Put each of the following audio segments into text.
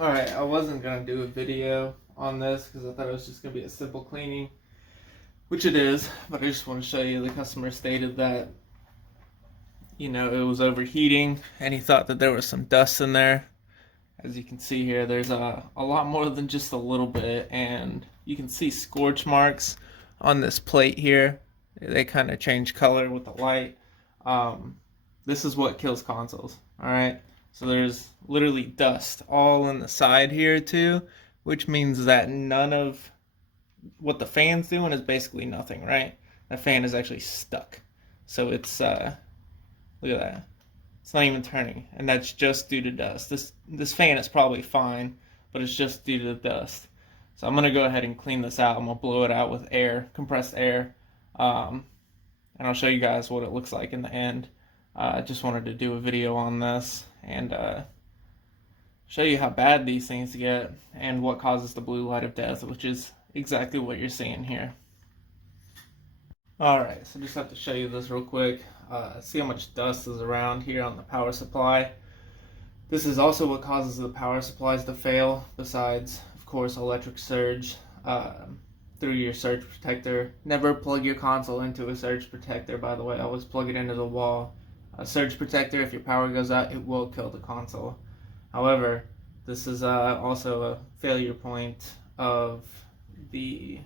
Alright, I wasn't going to do a video on this because I thought it was just going to be a simple cleaning, which it is, but I just want to show you the customer stated that, it was overheating and he thought that there was some dust in there. As you can see here, there's a lot more than just a little bit, and you can see scorch marks on this plate here. They kind of change color with the light. This is what kills consoles, alright? So there's literally dust all on the side here too, which means that none of what the fan's doing is basically nothing, right? The fan is actually stuck. So it's, look at that. It's not even turning, and that's just due to dust. This fan is probably fine, but it's just due to the dust. So I'm going to go ahead and clean this out. I'm going to blow it out with air, compressed air, and I'll show you guys what it looks like in the end. I just wanted to do a video on this and show you how bad these things get and what causes the blue light of death, which is exactly what you're seeing here. Alright, so just have to show you this real quick. See how much dust is around here on the power supply. This is also what causes the power supplies to fail, besides, of course, electric surge through your surge protector. Never plug your console into a surge protector, by the way. Always plug it into the wall. A surge protector, if your power goes out, it will kill the console. However, this is also a failure point of the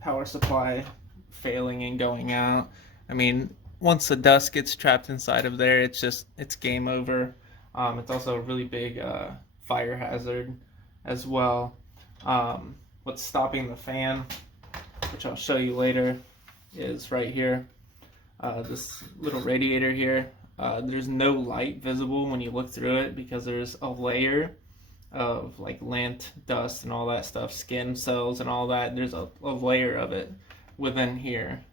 power supply failing and going out. I mean, once the dust gets trapped inside of there, it's game over. It's also a really big fire hazard as well. What's stopping the fan, which I'll show you later, is right here. This little radiator here. There's no light visible when you look through it because there's a layer of like lint, dust, and all that stuff, skin cells and all that. There's a layer of it within here.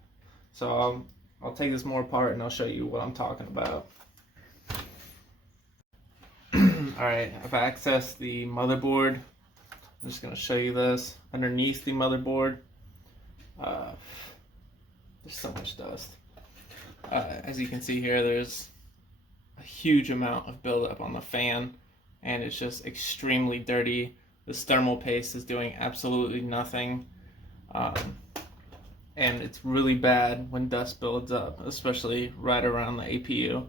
So I'll take this more apart and I'll show you what I'm talking about. Alright, I've accessed the motherboard. I'm just going to show you this. Underneath the motherboard, there's so much dust. As you can see here, there's a huge amount of buildup on the fan, and it's just extremely dirty. This thermal paste is doing absolutely nothing. And it's really bad when dust builds up, especially right around the APU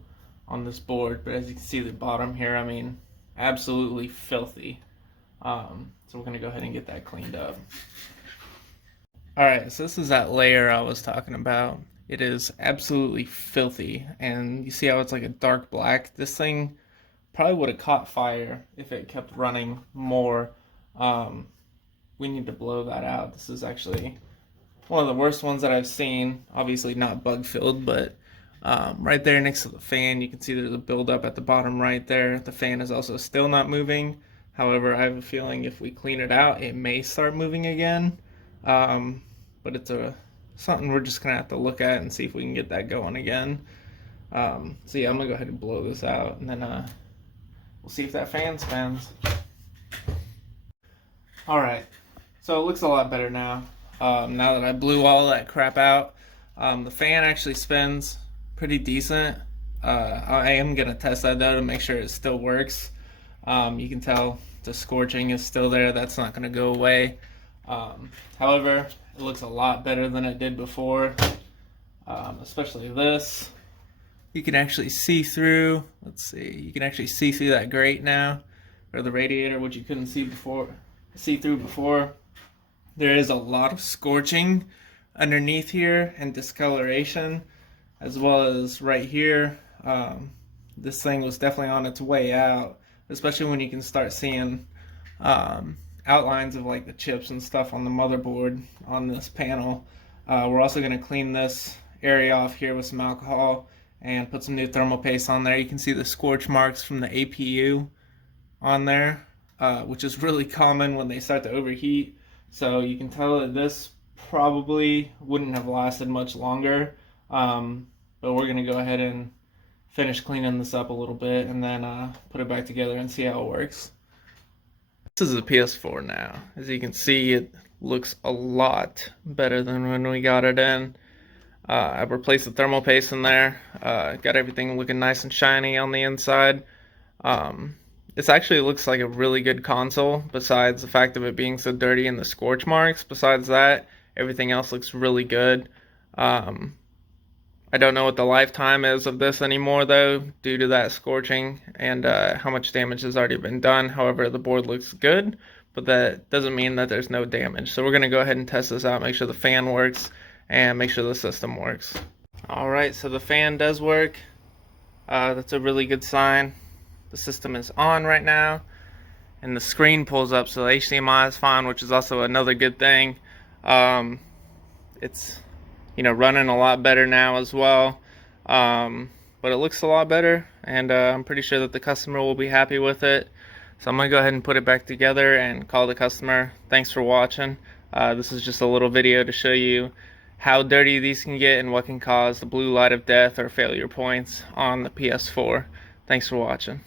on this board. But as you can see the bottom here, I mean, absolutely filthy. So we're going to go ahead and get that cleaned up. Alright, so this is that layer I was talking about. It is absolutely filthy, and you see how it's like a dark black? This thing probably would have caught fire if it kept running more. We need to blow that out. This is actually one of the worst ones that I've seen. Obviously not bug filled, but right there next to the fan, you can see there's a buildup at the bottom right there. The fan is also still not moving. However, I have a feeling if we clean it out, it may start moving again. But it's something we're just gonna have to look at and see if we can get that going again. So yeah, I'm gonna go ahead and blow this out, and then we'll see if that fan spins. Alright, so it looks a lot better now. Now that I blew all that crap out, the fan actually spins pretty decent. I am gonna test that though to make sure it still works. You can tell the scorching is still there. That's not gonna go away. However, it looks a lot better than it did before, especially this. You can actually see through, let's see, you can actually see through that grate now, or the radiator, which you couldn't see through before. There is a lot of scorching underneath here and discoloration, as well as right here. This thing was definitely on its way out, especially when you can start seeing outlines of like the chips and stuff on the motherboard on this panel. We're also going to clean this area off here with some alcohol and put some new thermal paste on there. You can see the scorch marks from the APU on there, which is really common when they start to overheat. So you can tell that this probably wouldn't have lasted much longer, but we're going to go ahead and finish cleaning this up a little bit and then put it back together and see how it works. This is a PS4 now. As you can see, it looks a lot better than when we got it in. I've replaced the thermal paste in there. Got everything looking nice and shiny on the inside. This actually looks like a really good console, besides the fact of it being so dirty and the scorch marks. Besides that, everything else looks really good. I don't know what the lifetime is of this anymore, though, due to that scorching and how much damage has already been done. However, the board looks good, but that doesn't mean that there's no damage. So we're going to go ahead and test this out, make sure the fan works, and make sure the system works. Alright, so the fan does work. That's a really good sign. The system is on right now, and the screen pulls up, so the HDMI is fine, which is also another good thing. It's running a lot better now as well, but it looks a lot better, and I'm pretty sure that the customer will be happy with it. So I'm gonna go ahead and put it back together and call the customer. Thanks for watching. This is just a little video to show you how dirty these can get and what can cause the blue light of death or failure points on the PS4. Thanks for watching.